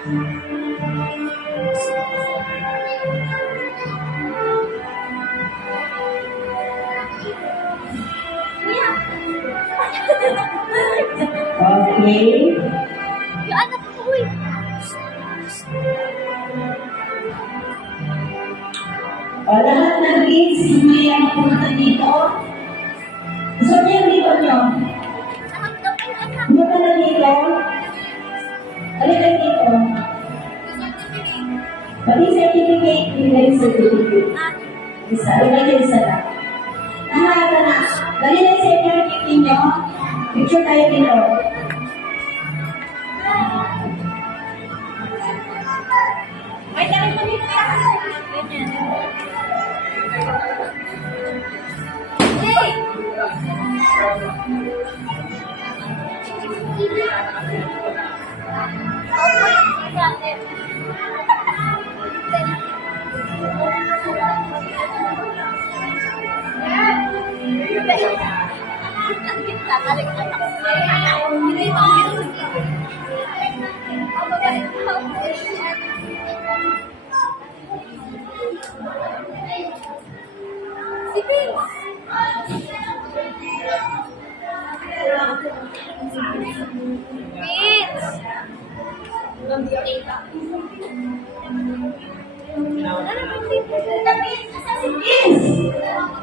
Okay. Yung anak ko, uy. O, lahat ng kids, may punta dito. Gusto niyo yung dito nyo? Lahat daw po, anak. Punta na dito. Halika dito. Pati certificate, nilay certificate. Isa, ilagay isa lang. Nahata na. Dali na yung certificate ninyo. Picture tayo dito. Ay, dali mo dito yan. Ganyan. Hey!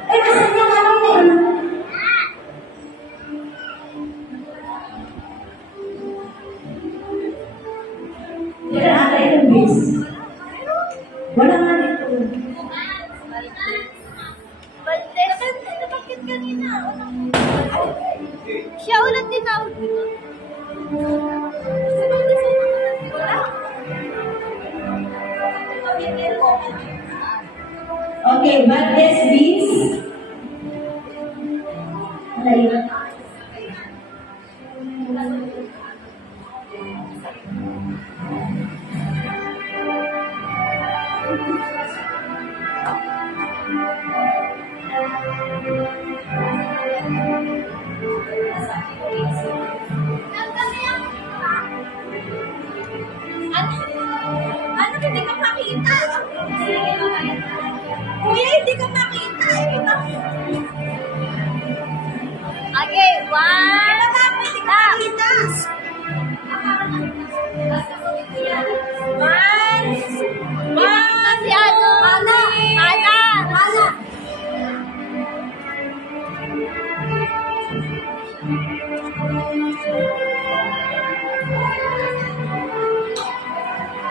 Ay, nasan yung ano mo? Kaya ata itong bis. Wala nga dito. Bakit kanina? Siya ulit tinawag dito. Okay, but this bis. Ano yun? Ano, hindi ka makita? Kuya, hindi ka makita. Okay, one. Hindi ka makita. One. Si ano? Ana.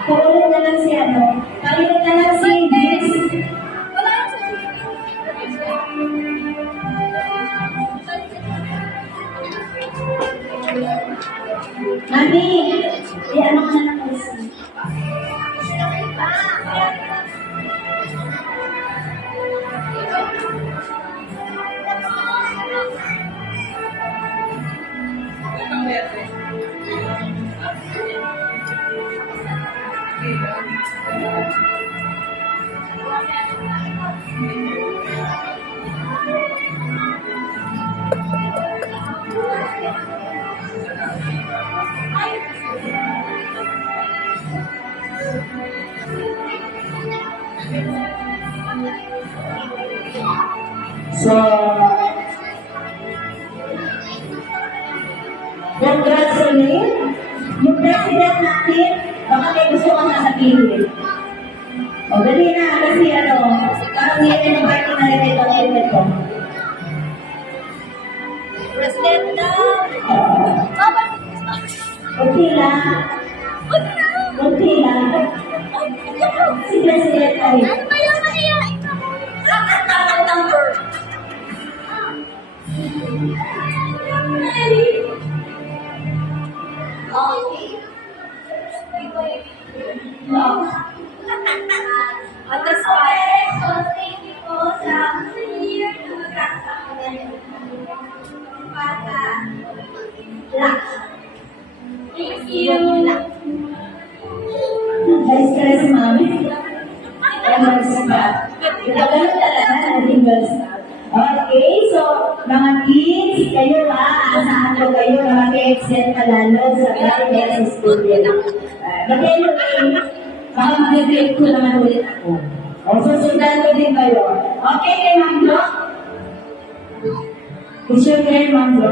Paulit na lang si ano. Paulit na lang si bis. Wala yung Mami, ano ka na lang isa? So, congrats ulit. Yung president natin, baka may gusto kang sasabihin. O, dali na, kasi ano, parang i-invite na rin ito ang ito. President daw. Okay lang. Okay lang. Si president tayo. Ano ba yung Maria? Ang tawag number. On the spot. So, thank you po sa year to Thank you. Vice Pres, mami. Girl Scout. Ganun talaga, naging Girl Scout. Okay, so, mga kids, kayo asahan ko kayo, mga ka-extend palalo sa Girl Student. But anyway, baka mag-grade ko naman ulit ako. O, susundan ko din kayo. Okay, kay Ma'am Blo? Is your turn, Ma'am Blo?